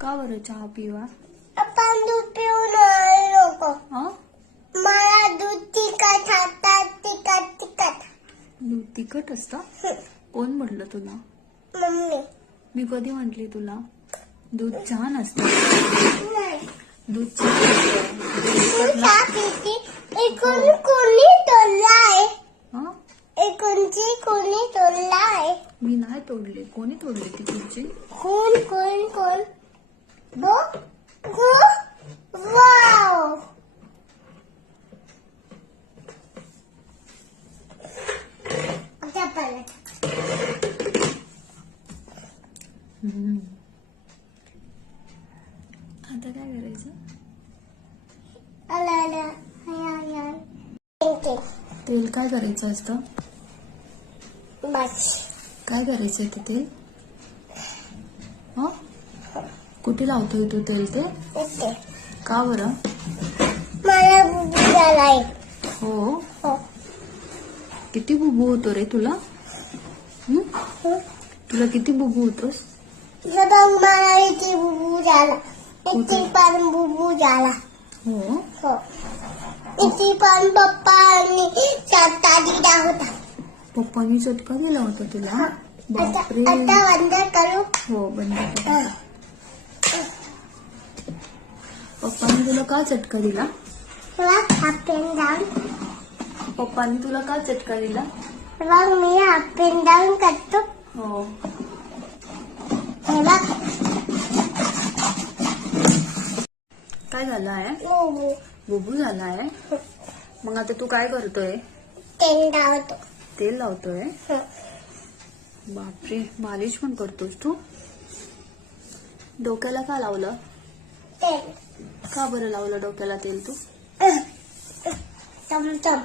का बरं चहा पिवा? आपण दूध पिऊ नये लोक. हा? मला दूध तिखट खातात. तिखट दूध तिखट असतं? कोण म्हटलं तुला? मम्मी. मी कधी म्हंटली तुला? दूध छान असतं. नाही दूध छान असतं. तू चहा पिती. एकूण कोणी तोडलाय? हा? एकूणची कोणी तोडलाय? मी नाही तोडले. कोणी तोडले ती खुर्ची? कोण कोण कोण गो गो वाव. आता परत आता काय करायचं? आला आला हाय हाय हाय. तेल काय करायचं असतं? बस काय करायचंय ते तेल? हा? कुठे लावतोय तू तेल ते? इथे का बरं? मला बुबू झालाय. हो. हो किती बुबू होतो रे तुला? तुला किती बुबू होतोस? बघ मला इथे बुबू झाला. इथे पण बुबू झाला. हो. हो इथे पण पप्पांनी चटका दिला होता. पप्पांनी चटका दिला होता तुला? बापरे. आता बंद करू. हो बंद कर. पप्पांनी तुला का चटका दिला? मला अप अँड डाऊन. पप्पांनी तुला का चटका दिला? मग मी अप अँड डाऊन करतो. हो. हे बघ काय झालं आहे? बुबू बुबू झाला आहे. मग आता तू काय करतोय? तेल लावतो. तेल लावतोय? बापरे. मालिश पण करतोस तू? डोक्याला का लावलं? तेल का बरं लावलं डोक्याला तेल तू? चमचम.